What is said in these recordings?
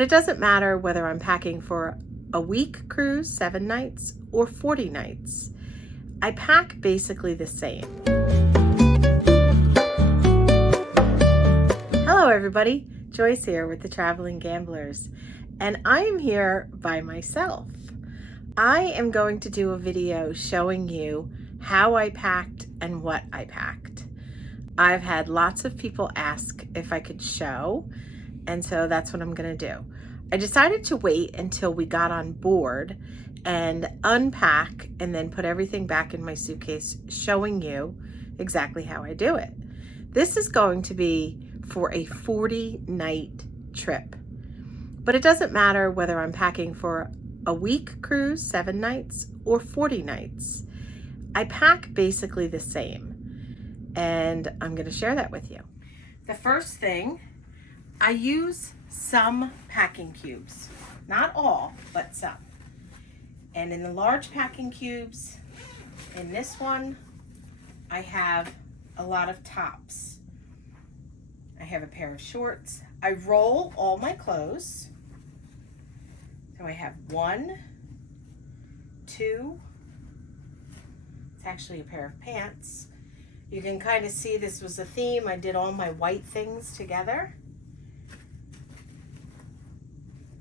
It doesn't matter whether I'm packing for a week cruise, 7 nights, or 40 nights. I pack basically the same. Hello everybody, Joyce here with the Traveling Gamblers, and I am here by myself. I am going to do a video showing you how I packed and what I packed. I've had lots of people ask if I could show, and so that's what I'm gonna do. I decided to wait until we got on board and unpack and then put everything back in my suitcase, showing you exactly how I do it. This is going to be for a 40-night trip, but it doesn't matter whether I'm packing for a week cruise, 7 nights, or 40 nights. I pack basically the same, and I'm going to share that with you. The first thing, I use some packing cubes, not all, but some. And in the large packing cubes, in this one, I have a lot of tops. I have a pair of shorts. I roll all my clothes. So I have 1, 2, it's actually a pair of pants. You can kind of see this was a theme. I did all my white things together.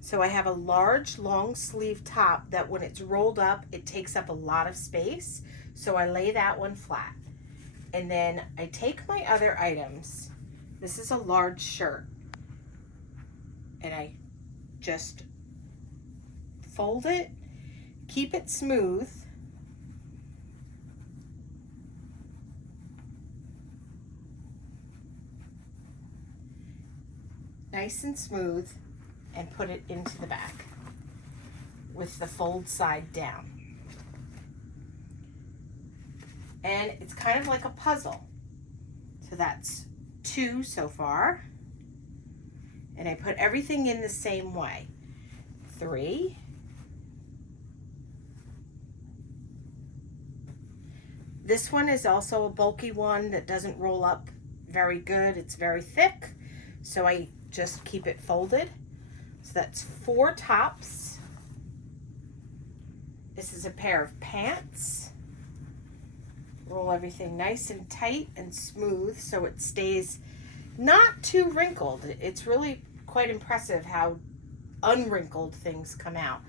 So I have a large long sleeve top that when it's rolled up, it takes up a lot of space. So I lay that one flat. And then I take my other items. This is a large shirt. And I just fold it, keep it smooth. Nice and smooth. And put it into the back with the fold side down. And it's kind of like a puzzle. So that's 2 so far. And I put everything in the same way. 3. This one is also a bulky one that doesn't roll up very good. It's very thick. So I just keep it folded. So that's 4 tops. This is a pair of pants. Roll everything nice and tight and smooth so it stays not too wrinkled. It's really quite impressive how unwrinkled things come out.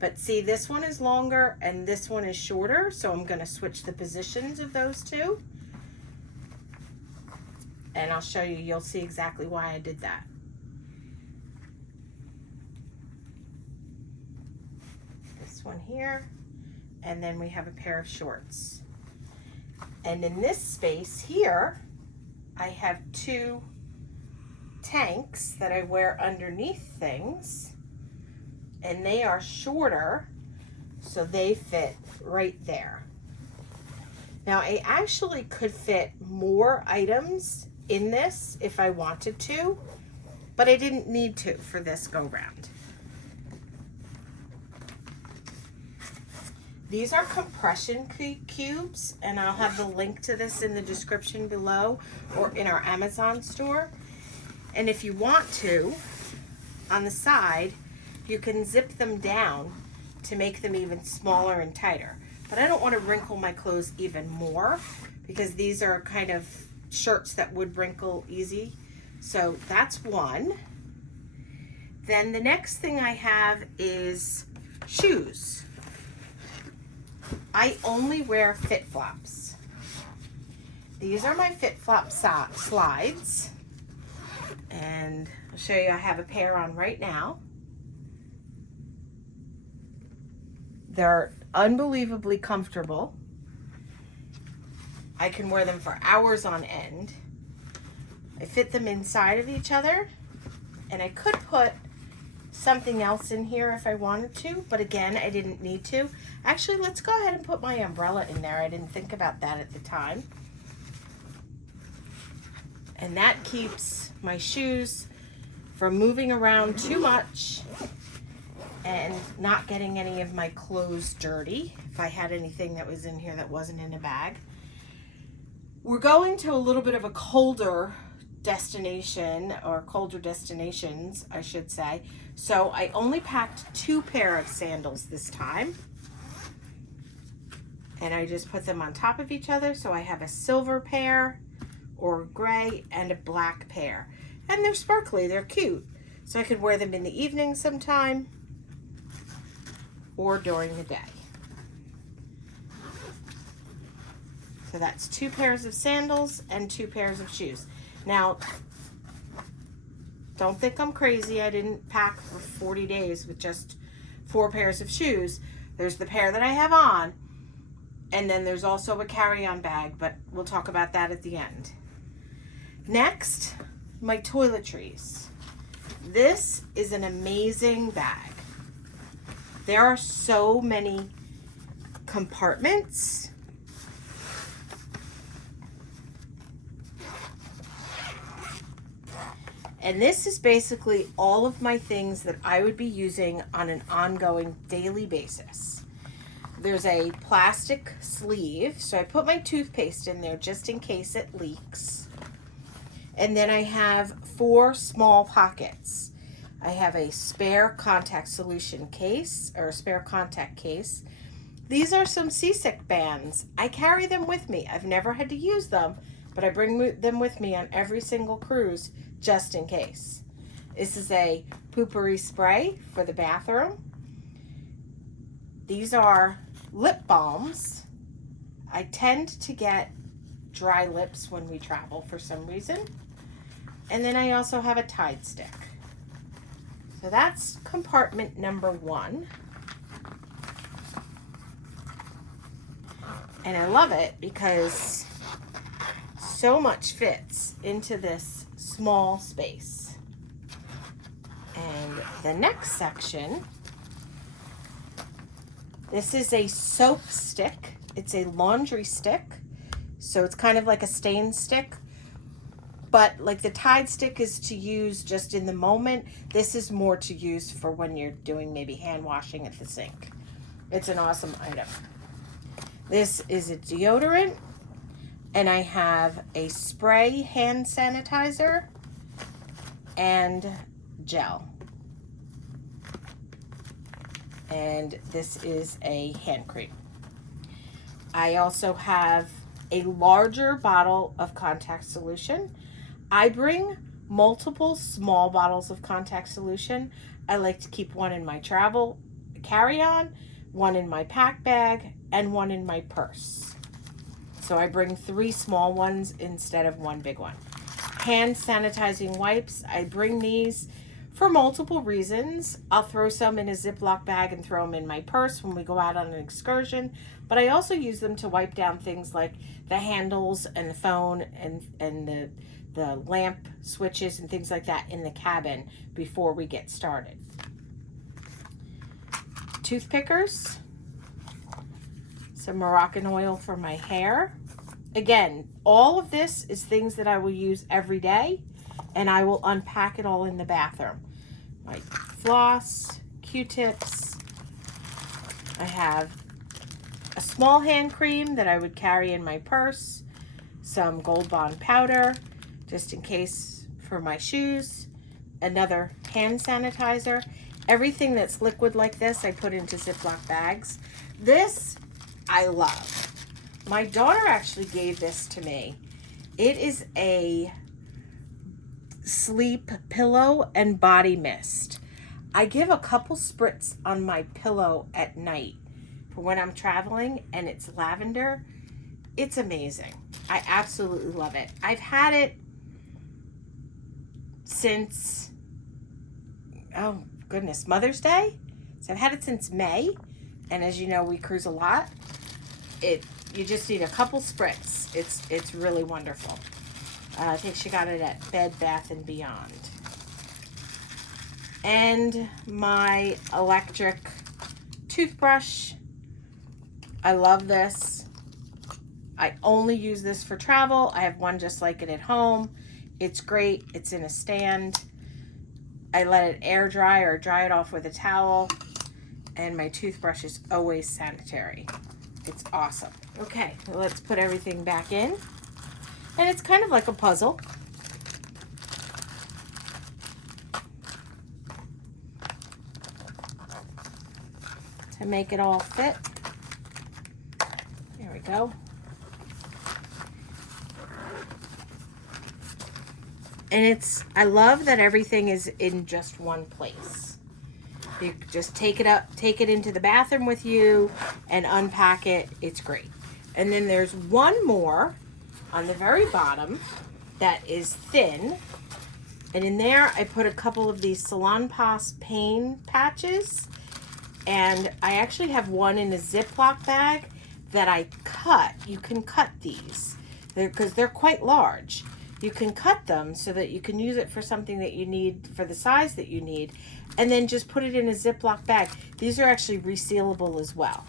But see, this one is longer and this one is shorter, so I'm going to switch the positions of those two. And I'll show you, you'll see exactly why I did that. One here, and then we have a pair of shorts. And in this space here, I have 2 tanks that I wear underneath things, and they are shorter, so they fit right there. Now, I actually could fit more items in this if I wanted to, but I didn't need to for this go round. These are compression cubes, and I'll have the link to this in the description below or in our Amazon store. And if you want to, on the side, you can zip them down to make them even smaller and tighter. But I don't want to wrinkle my clothes even more because these are kind of shirts that would wrinkle easy. So that's one. Then the next thing I have is shoes. I only wear FitFlops. These are my FitFlop slides. And I'll show you, I have a pair on right now. They're unbelievably comfortable. I can wear them for hours on end. I fit them inside of each other. And I could put something else in here if I wanted to, but again, I didn't need to. Actually, let's go ahead and put my umbrella in there. I didn't think about that at the time. And that keeps my shoes from moving around too much and not getting any of my clothes dirty if I had anything that was in here that wasn't in a bag. We're going to a little bit of a colder destination, or colder destinations, I should say. So I only packed 2 pair of sandals this time. And I just put them on top of each other. So I have a silver pair or gray and a black pair. And they're sparkly, they're cute. So I could wear them in the evening sometime or during the day. So that's 2 pairs of sandals and 2 pairs of shoes. Now, don't think I'm crazy. I didn't pack for 40 days with just 4 pairs of shoes. There's the pair that I have on, and then there's also a carry-on bag, but we'll talk about that at the end. Next, my toiletries. This is an amazing bag. There are so many compartments. And this is basically all of my things that I would be using on an ongoing daily basis. There's a plastic sleeve, so I put my toothpaste in there just in case it leaks. And then I have 4 small pockets. I have a spare contact solution case, or a spare contact case. These are some seasick bands. I carry them with me. I've never had to use them, but I bring them with me on every single cruise just in case. This is a poopery spray for the bathroom. These are lip balms. I tend to get dry lips when we travel for some reason. And then I also have a Tide stick. So that's compartment number 1. And I love it because so much fits into this small space. And the next section, this is a soap stick. It's a laundry stick. So it's kind of like a stain stick, but like the Tide stick is to use just in the moment. This is more to use for when you're doing maybe hand washing at the sink. It's an awesome item. This is a deodorant, and I have a spray hand sanitizer and gel. And this is a hand cream. I also have a larger bottle of contact solution. I bring multiple small bottles of contact solution. I like to keep one in my travel carry-on, one in my pack bag, and one in my purse. So I bring 3 small ones instead of 1 big one. Hand sanitizing wipes, I bring these for multiple reasons. I'll throw some in a Ziploc bag and throw them in my purse when we go out on an excursion, but I also use them to wipe down things like the handles and the phone and the lamp switches and things like that in the cabin before we get started. Toothpickers, some Moroccan oil for my hair. Again, all of this is things that I will use every day, and I will unpack it all in the bathroom. My floss, Q-tips. I have a small hand cream that I would carry in my purse, some Gold Bond powder, just in case for my shoes, another hand sanitizer. Everything that's liquid like this, I put into Ziploc bags. This, I love. My daughter actually gave this to me. It is a sleep pillow and body mist. I give a couple spritz on my pillow at night for when I'm traveling, and it's lavender. It's amazing. I absolutely love it. I've had it since, oh goodness, Mother's Day. So I've had it since May, and as you know, we cruise a lot. You just need a couple spritz. It's really wonderful. I think she got it at Bed Bath & Beyond. And my electric toothbrush. I love this. I only use this for travel. I have one just like it at home. It's great. It's in a stand. I let it air dry or dry it off with a towel. And my toothbrush is always sanitary. It's awesome. Okay, let's put everything back in. And it's kind of like a puzzle. to make it all fit. There we go. And I love that everything is in just one place. You just take it into the bathroom with you and unpack it. It's great. And then there's one more on the very bottom that is thin. And in there, I put a couple of these Salon Pass pain patches. And I actually have one in a Ziploc bag that I cut. You can cut these because they're quite large. You can cut them so that you can use it for something that you need for the size that you need, and then just put it in a Ziploc bag. These are actually resealable as well.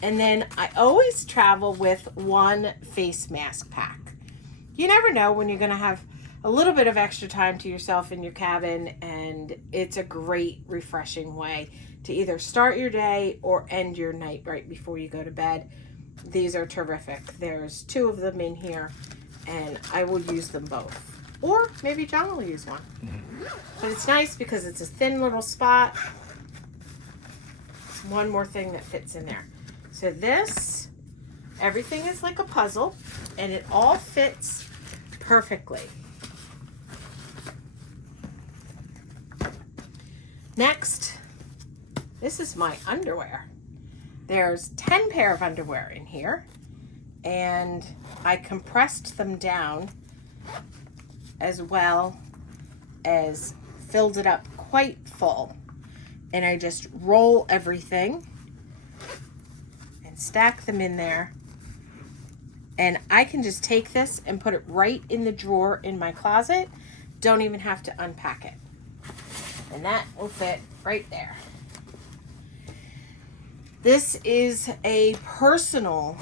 And then I always travel with one face mask pack. You never know when you're going to have a little bit of extra time to yourself in your cabin, and it's a great refreshing way to either start your day or end your night right before you go to bed. These are terrific. There's 2 of them in here, and I will use them both. Or maybe John will use one. But it's nice because it's a thin little spot. One more thing that fits in there. So this, everything is like a puzzle, and it all fits perfectly. Next, this is my underwear. There's 10 pair of underwear in here, and I compressed them down as well as filled it up quite full. And I just roll everything and stack them in there. And I can just take this and put it right in the drawer in my closet. Don't even have to unpack it. And that will fit right there. This is a personal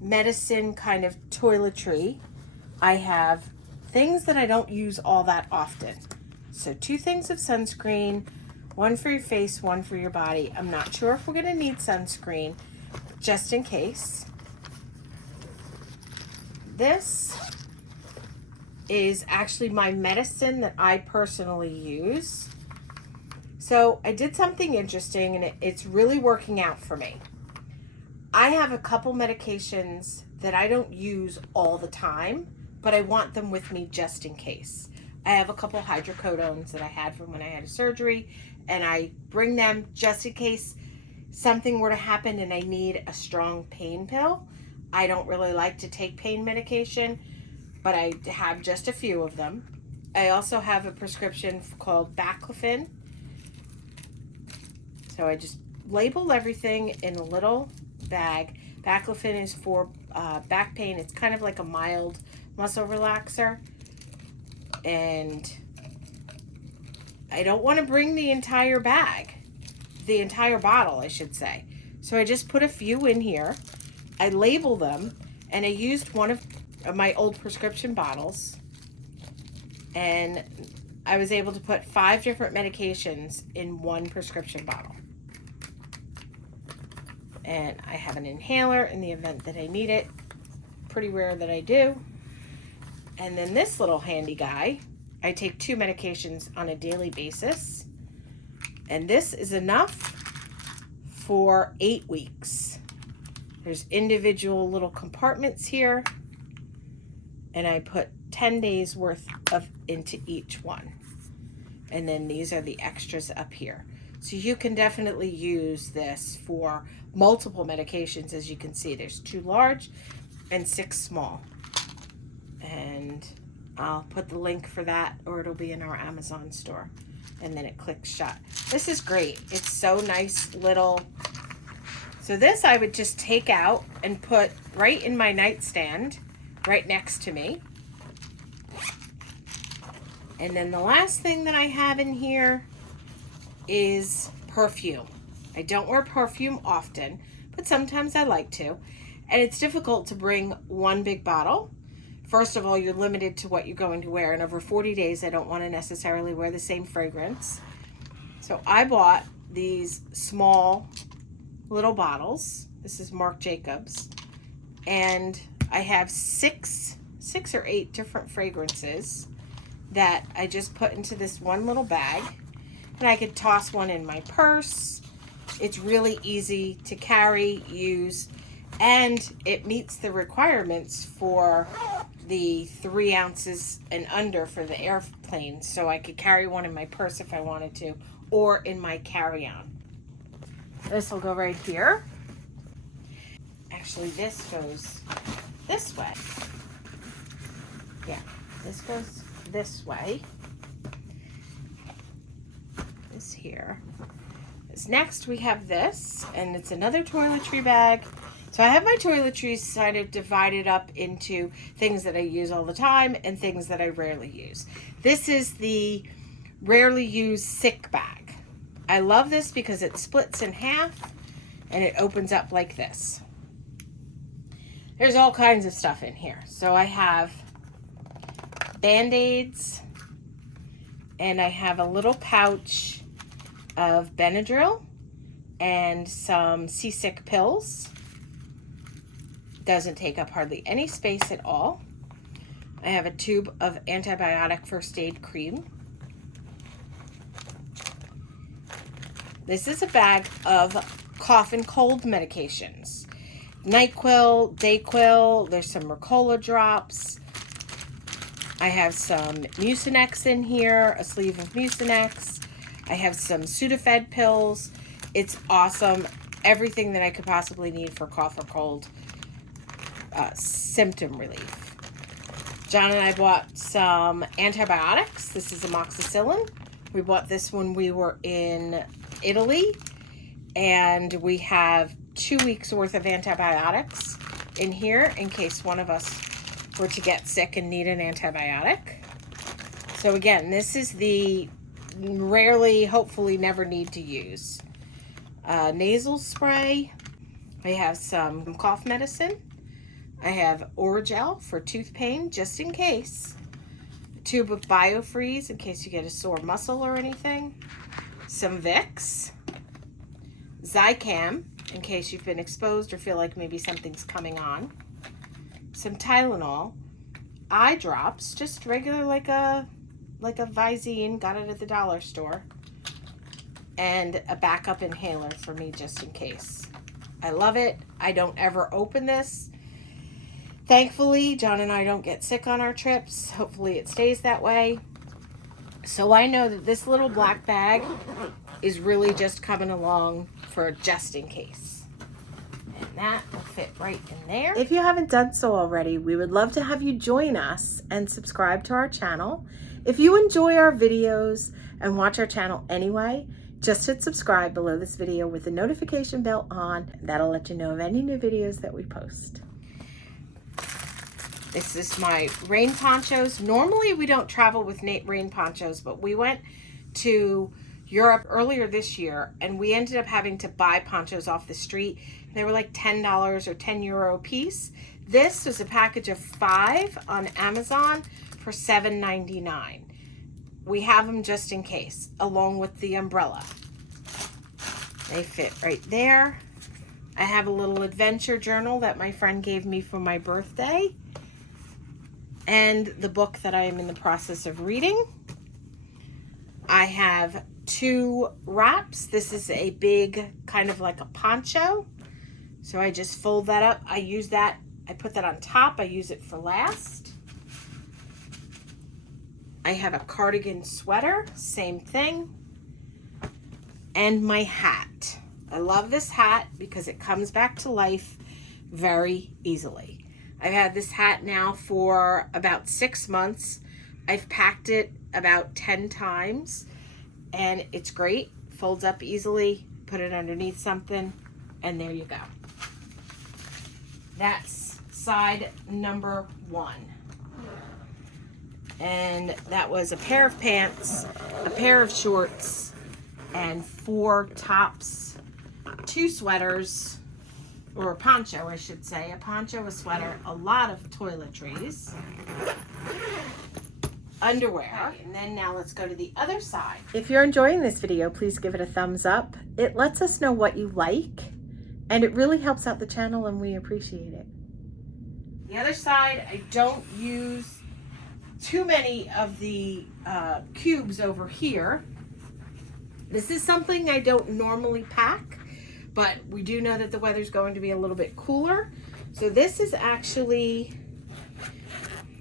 medicine kind of toiletry. I have things that I don't use all that often. So 2 things of sunscreen, one for your face, one for your body. I'm not sure if we're going to need sunscreen, just in case. This is actually my medicine that I personally use. So I did something interesting, and it's really working out for me. I have a couple medications that I don't use all the time, but I want them with me just in case. I have a couple hydrocodones that I had from when I had a surgery, and I bring them just in case something were to happen and I need a strong pain pill. I don't really like to take pain medication, but I have just a few of them. I also have a prescription called baclofen. So I just label everything in a little bag. Baclofen is for back pain. It's kind of like a mild muscle relaxer. And I don't want to bring the entire bag, the entire bottle, I should say. So I just put a few in here. I label them, and I used one of my old prescription bottles, and I was able to put 5 different medications in one prescription bottle. And I have an inhaler in the event that I need it. Pretty rare that I do. And then this little handy guy, I take 2 medications on a daily basis. And this is enough for 8 weeks. There's individual little compartments here. And I put 10 days worth of into each one. And then these are the extras up here. So you can definitely use this for multiple medications. As you can see, there's 2 large and 6 small. And I'll put the link for that, or it'll be in our Amazon store. And then it clicks shut. This is great. It's so nice little. So this I would just take out and put right in my nightstand, right next to me. And then the last thing that I have in here is perfume. I don't wear perfume often, but sometimes I like to. And it's difficult to bring one big bottle. First of all, you're limited to what you're going to wear. And over 40 days, I don't want to necessarily wear the same fragrance. So I bought these small little bottles. This is Marc Jacobs. And I have six or eight different fragrances that I just put into this one little bag. And I could toss one in my purse. It's really easy to carry, use, and it meets the requirements for the 3 ounces and under for the airplane. So I could carry one in my purse if I wanted to, or in my carry-on. This will go right here. Actually, this goes this way. Yeah, this goes this way. This here. Next we have this, and it's another toiletry bag. So I have my toiletries kind of divided up into things that I use all the time and things that I rarely use. This is the rarely used sick bag. I love this because it splits in half and it opens up like this. There's all kinds of stuff in here. So I have Band-Aids, and I have a little pouch of Benadryl and some seasick pills. Doesn't take up hardly any space at all. I have a tube of antibiotic first aid cream. This is a bag of cough and cold medications. NyQuil, Dayquil, there's some Mercola drops. I have some Mucinex in here, a sleeve of Mucinex. I have some Sudafed pills. It's awesome. Everything that I could possibly need for cough or cold symptom relief. John and I bought some antibiotics. This is amoxicillin. We bought this when we were in Italy, and we have 2 weeks worth of antibiotics in here in case one of us were to get sick and need an antibiotic. So again, this is the rarely, hopefully never need to use. Nasal spray. I have some cough medicine. I have Oragel for tooth pain, just in case. A tube of Biofreeze in case you get a sore muscle or anything. Some Vicks. Zicam in case you've been exposed or feel like maybe something's coming on. Some Tylenol. Eye drops, just regular like a Visine, got it at the dollar store. And a backup inhaler for me just in case. I love it. I don't ever open this. Thankfully, John and I don't get sick on our trips. Hopefully it stays that way. So I know that this little black bag is really just coming along for just in case. And that will fit right in there. If you haven't done so already, we would love to have you join us and subscribe to our channel. If you enjoy our videos and watch our channel anyway, just hit subscribe below this video with the notification bell on. That'll let you know of any new videos that we post. This is my rain ponchos. Normally we don't travel with rain ponchos, but we went to Europe earlier this year and we ended up having to buy ponchos off the street. They were like $10 or €10 a piece. This was a package of 5 on Amazon for $7.99. We have them just in case, along with the umbrella. They fit right there. I have a little adventure journal that my friend gave me for my birthday, and the book that I am in the process of reading. I have 2 wraps. This is a big, kind of like a poncho. So I just fold that up. I use that, I put that on top. I use it for last. I have a cardigan sweater, same thing. And my hat. I love this hat because it comes back to life very easily. I've had this hat now for about 6 months. I've packed it about 10 times and it's great. Folds up easily, put it underneath something, and there you go. That's side number 1. And that was a pair of pants, a pair of shorts, and 4 tops, 2 sweaters, or a poncho, I should say. A poncho, a sweater, a lot of toiletries, underwear, and then now let's go to the other side. If you're enjoying this video, please give it a thumbs up. It lets us know what you like, and it really helps out the channel, and we appreciate it. The other side, I don't use too many of the cubes over here. This is something I don't normally pack, but we do know that the weather's going to be a little bit cooler. So this is actually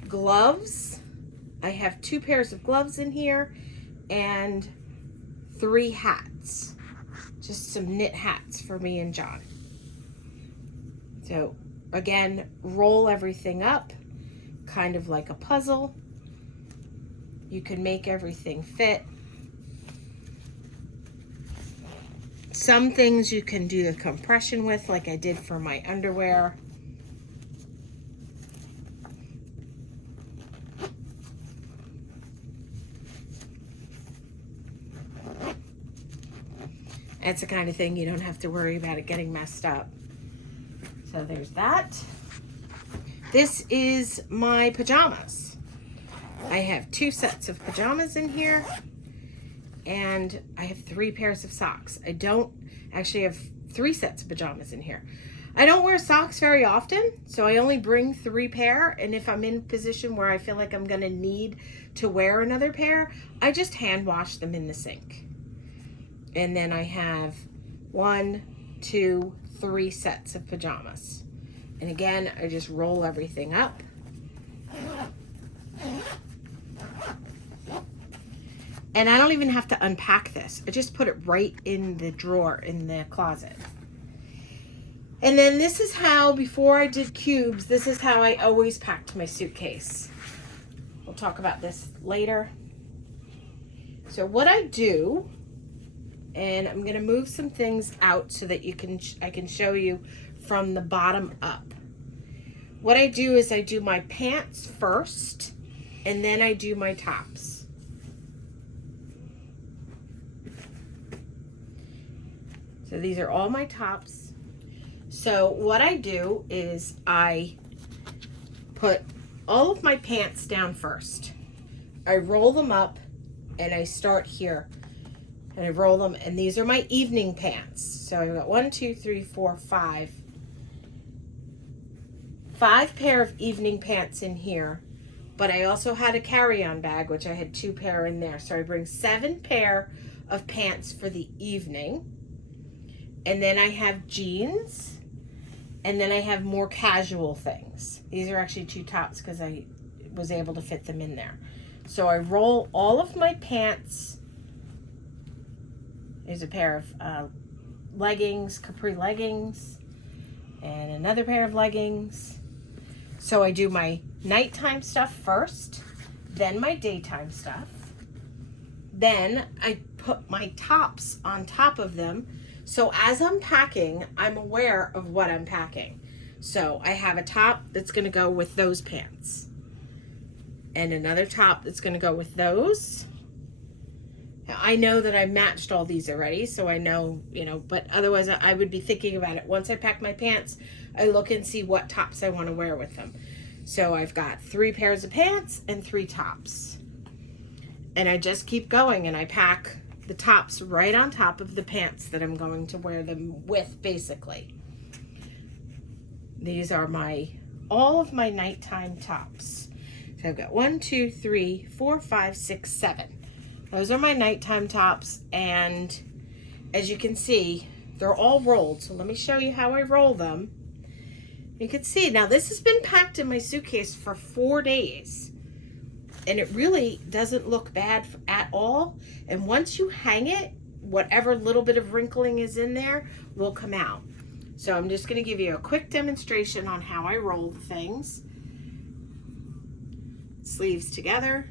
gloves. I have 2 pairs of gloves in here and 3 hats. Just some knit hats for me and John. So again, roll everything up, kind of like a puzzle. You can make everything fit. Some things you can do the compression with, like I did for my underwear. That's the kind of thing you don't have to worry about it getting messed up. So there's that. This is my pajamas. I have 2 sets of pajamas in here, and I have 3 pairs of socks. I don't actually have 3 sets of pajamas in here. I don't wear socks very often, so I only bring 3 pair, and if I'm in a position where I feel like I'm gonna need to wear another pair, I just hand wash them in the sink. And then I have 1, 2, 3 sets of pajamas. And again, I just roll everything up. And I don't even have to unpack this. I just put it right in the drawer in the closet. And then this is how, before I did cubes, this is how I always packed my suitcase. We'll talk about this later. So what I do, and I'm gonna move some things out so that I can show you from the bottom up. What I do is I do my pants first, and then I do my tops. So these are all my tops. So what I do is I put all of my pants down first. I roll them up, and I start here. And I roll them, and these are my evening pants. So I've got 1, 2, 3, 4, 5. 5 pair of evening pants in here. But I also had a carry-on bag, which I had 2 pair in there. So I bring 7 pair of pants for the evening. And then I have jeans. And then I have more casual things. These are actually 2 tops because I was able to fit them in there. So I roll all of my pants. There's a pair of leggings, capri leggings, and another pair of leggings. So I do my nighttime stuff first, then my daytime stuff. Then I put my tops on top of them. So as I'm packing, I'm aware of what I'm packing. So I have a top that's gonna go with those pants. And another top that's gonna go with those. I know that I matched all these already, so I know, but otherwise I would be thinking about it. Once I pack my pants, I look and see what tops I want to wear with them. So I've got 3 pairs of pants and 3 tops. And I just keep going, and I pack the tops right on top of the pants that I'm going to wear them with, basically. These are all of my nighttime tops. So I've got 1, 2, 3, 4, 5, 6, 7. Those are my nighttime tops, and as you can see, they're all rolled. So let me show you how I roll them. You can see, now this has been packed in my suitcase for 4 days, and it really doesn't look bad at all. And once you hang it, whatever little bit of wrinkling is in there will come out. So I'm just going to give you a quick demonstration on how I roll the things. Sleeves together.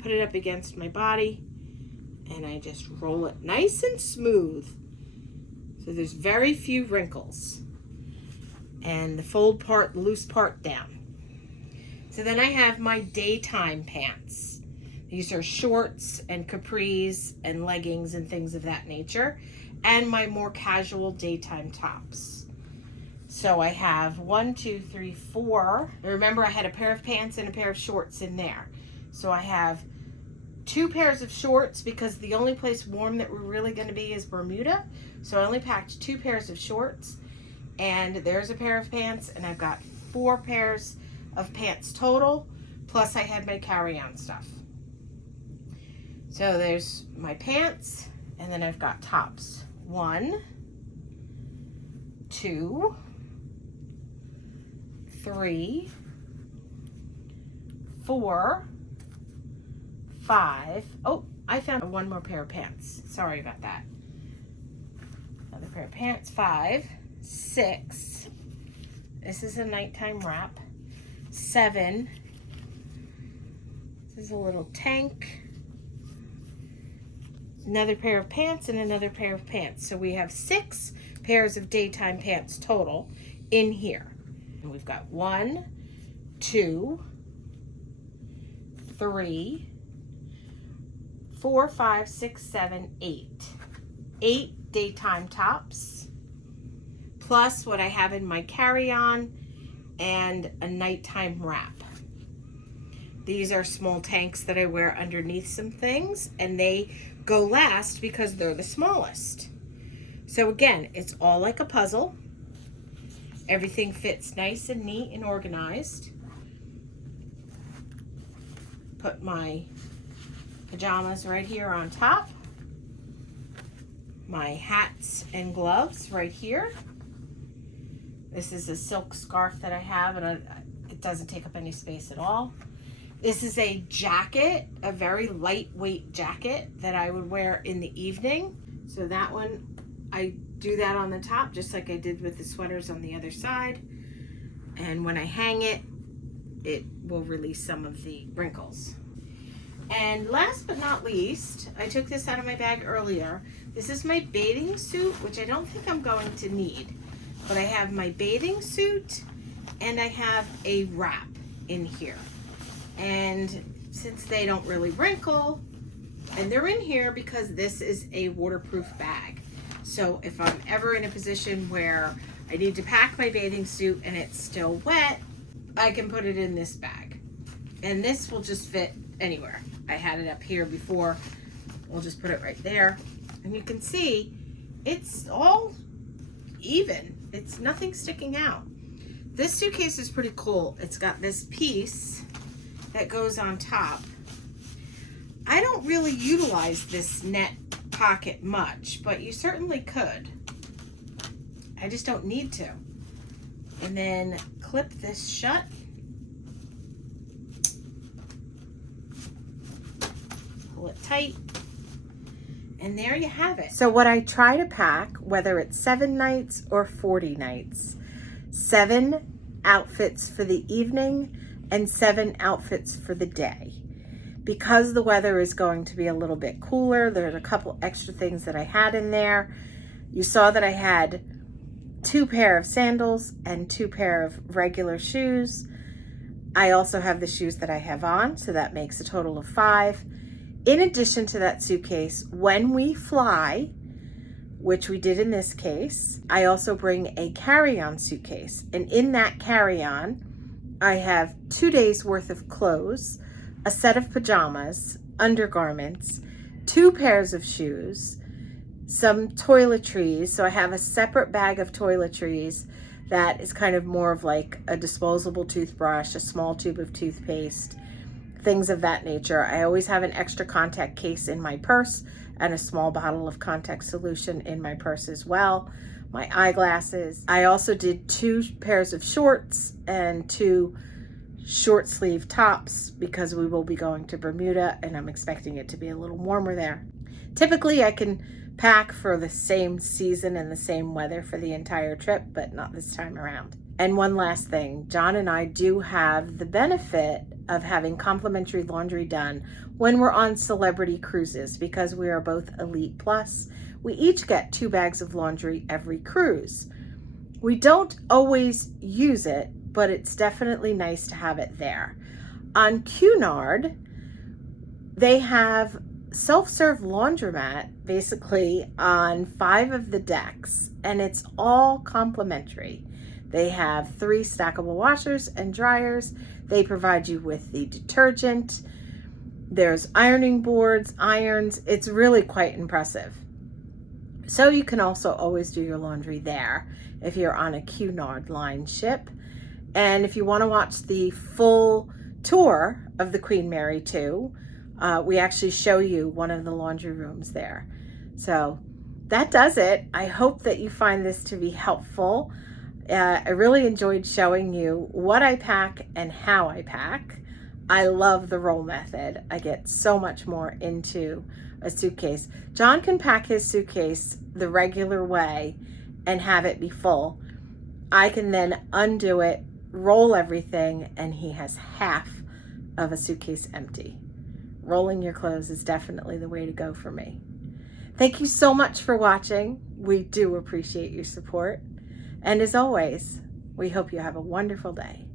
Put it up against my body, and I just roll it nice and smooth. So there's very few wrinkles. And the fold part, the loose part down. So then I have my daytime pants. These are shorts and capris and leggings and things of that nature. And my more casual daytime tops. So I have 1, 2, 3, 4. Remember, I had a pair of pants and a pair of shorts in there. So I have 2 pairs of shorts because the only place warm that we're really going to be is Bermuda. So I only packed 2 pairs of shorts, and there's a pair of pants, and I've got 4 pairs of pants total, plus I had my carry-on stuff. So there's my pants, and then I've got tops. 1, 2, 3, 4, 5. Oh, I found one more pair of pants. Sorry about that. Another pair of pants. 5, 6. This is a nighttime wrap. 7. This is a little tank. Another pair of pants and another pair of pants. So we have 6 pairs of daytime pants total in here. And we've got 1, 2, 3, 4, 5, 6, 7, 8. 8 daytime tops, plus what I have in my carry-on and a nighttime wrap. These are small tanks that I wear underneath some things, and they go last because they're the smallest. So again, it's all like a puzzle. Everything fits nice and neat and organized. Put my pajamas right here on top. My hats and gloves right here. This is a silk scarf that I have, and it doesn't take up any space at all. This is a jacket, a very lightweight jacket that I would wear in the evening. So that one, I do that on the top, just like I did with the sweaters on the other side. And when I hang it, it will release some of the wrinkles. And last but not least, I took this out of my bag earlier. This is my bathing suit, which I don't think I'm going to need. But I have my bathing suit and I have a wrap in here. And since they don't really wrinkle, and they're in here because this is a waterproof bag. So if I'm ever in a position where I need to pack my bathing suit and it's still wet, I can put it in this bag. And this will just fit anywhere. I had it up here before. We'll just put it right there. And you can see it's all even. It's nothing sticking out. This suitcase is pretty cool. It's got this piece that goes on top. I don't really utilize this net pocket much, but you certainly could. I just don't need to. And then clip this shut. Pull it tight. And there you have it. So what I try to pack, whether it's 7 nights or 40 nights, 7 outfits for the evening and 7 outfits for the day. Because the weather is going to be a little bit cooler, there's a couple extra things that I had in there. You saw that I had 2 pair of sandals and 2 pair of regular shoes. I also have the shoes that I have on, so that makes a total of 5. In addition to that suitcase, when we fly, which we did in this case, I also bring a carry-on suitcase. And in that carry-on, I have 2 days worth of clothes, a set of pajamas, undergarments, 2 pairs of shoes, some toiletries. So I have a separate bag of toiletries that is kind of more of like a disposable toothbrush, a small tube of toothpaste, things of that nature. I always have an extra contact case in my purse and a small bottle of contact solution in my purse as well. My eyeglasses. I also did 2 pairs of shorts and 2 short sleeve tops because we will be going to Bermuda and I'm expecting it to be a little warmer there. Typically I can pack for the same season and the same weather for the entire trip, but not this time around. And one last thing, John and I do have the benefit of having complimentary laundry done when we're on celebrity cruises because we are both Elite Plus. We each get 2 bags of laundry every cruise. We don't always use it, but it's definitely nice to have it there. On Cunard, they have self-serve laundromat basically on 5 of the decks, and it's all complimentary. They have 3 stackable washers and dryers. They provide you with the detergent. There's ironing boards, irons. It's really quite impressive. So you can also always do your laundry there if you're on a Cunard line ship. And if you want to watch the full tour of the Queen Mary 2, We actually show you one of the laundry rooms there. So that does it. I hope that you find this to be helpful. I really enjoyed showing you what I pack and how I pack. I love the roll method. I get so much more into a suitcase. John can pack his suitcase the regular way and have it be full. I can then undo it, roll everything, and he has half of a suitcase empty. Rolling your clothes is definitely the way to go for me. Thank you so much for watching. We do appreciate your support. And as always, we hope you have a wonderful day.